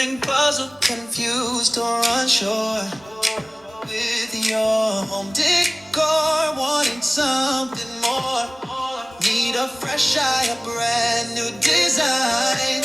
feeling puzzled, confused, or unsure with your home decor, wanting something more. Need a fresh eye, a brand new design.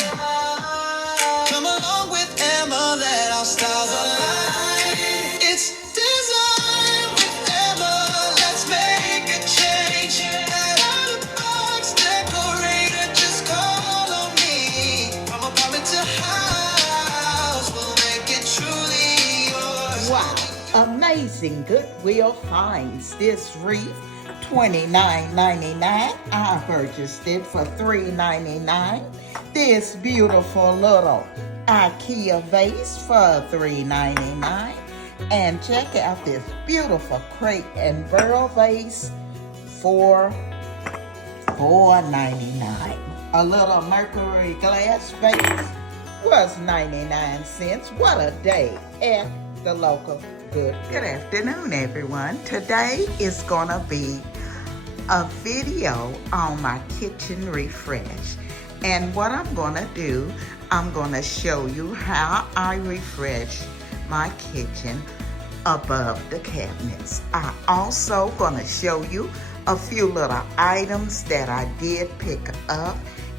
Come along with Emma, let our styles align. It's design with Emma, let's make a change. Out of the box decorator, just call on me. From apartment to house, we'll make it truly yours. Wow, amazing Goodwill finds. This wreath, $29.99. I purchased it for $3.99. This beautiful little IKEA vase for $3.99. And check out this beautiful crate and barrel vase for $4.99. A little mercury glass vase was 99 cents. What a day at the local Goodwill. Good afternoon, everyone. Today is gonna be a video on my kitchen refresh. And what I'm gonna do, I'm gonna show you how I refresh my kitchen above the cabinets. I also gonna show you a few little items that I did pick up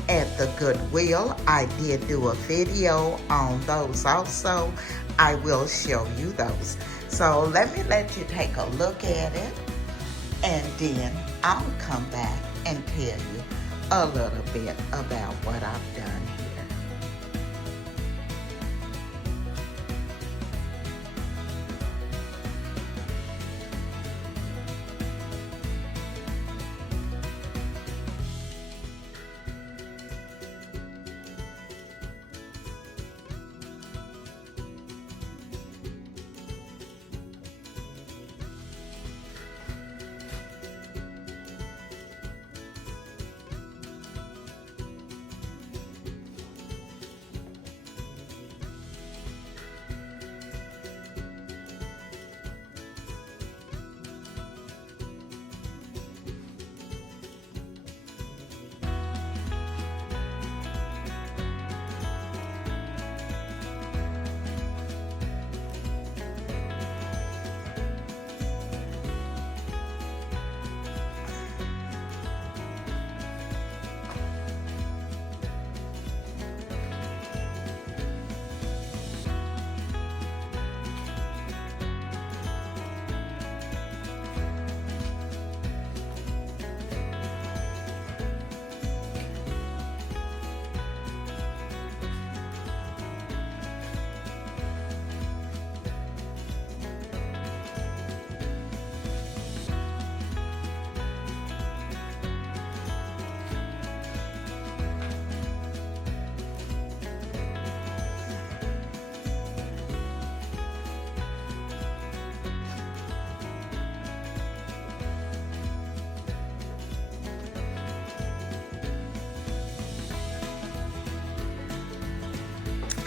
at the Goodwill. I did do a video on those also. I will show you those. So let you take a look at it, and then I'll come back and tell you a little bit about what I've done here.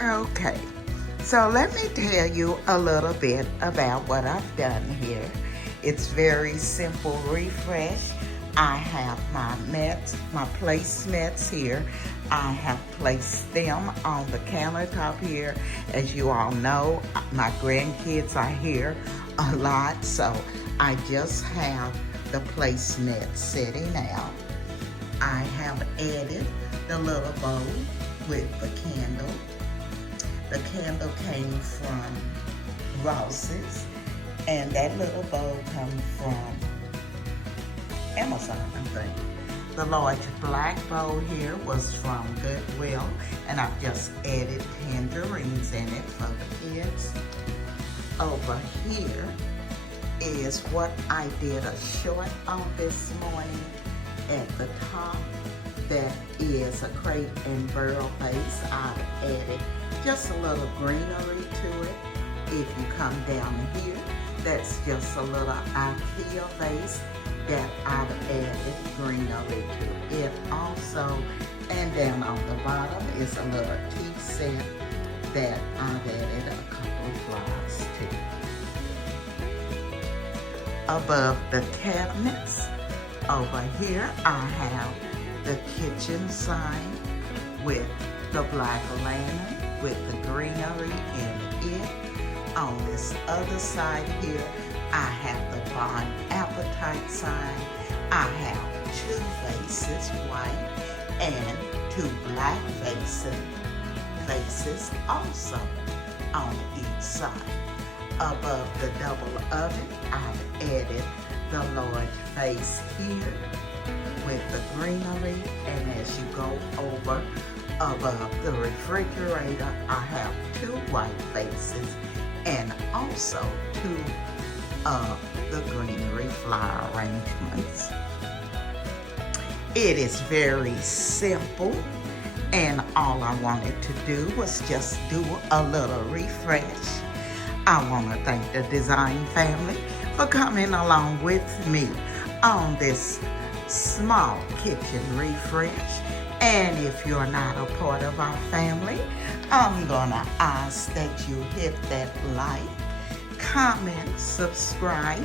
Okay, so let me tell you a little bit about what I've done here. It's very simple refresh. I have my mats, my placemats here. I have placed them on the countertop here. As you all know, my grandkids are here a lot, so I just have the placemats sitting out. I have added the little bowl with the candle. The candle came from Ross's, and that little bowl comes from Amazon, I think. The large black bowl here was from Goodwill, and I've just added tangerines in it for the kids. Over here is what I did a short on this morning at the top. That is a crate and barrel base. I've added just a little greenery to it. If you come down here, that's just a little IKEA vase that I've added greenery to it also. And down on the bottom is a little tea set that I've added a couple of flowers to. Above the cabinets, over here I have the kitchen sign with the black lantern with the greenery in it. On this other side here, I have the Bon Appetite sign. I have 2 faces, white, and 2 black faces also on each side. Above the double oven, I've added the large face here with the greenery, and as you go over above the refrigerator, I have 2 white faces and also 2 of the greenery flower arrangements. It is very simple, and all I wanted to do was just do a little refresh. I want to thank the design family for coming along with me on this small kitchen refresh. And if you're not a part of our family, I'm gonna ask that you hit that like, comment, subscribe,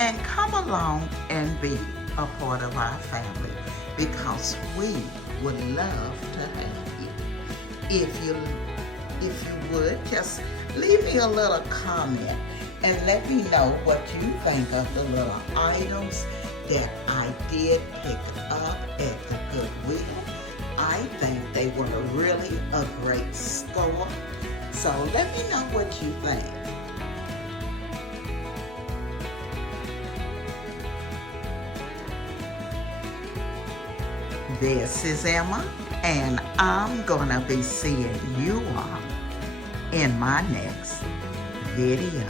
and come along and be a part of our family, because we would love to have you. If you would, just leave me a little comment and let me know what you think of the little items that I did pick up at the Goodwill. I think they were really a great score. So let me know what you think. This is Emma, and I'm gonna be seeing you all in my next video.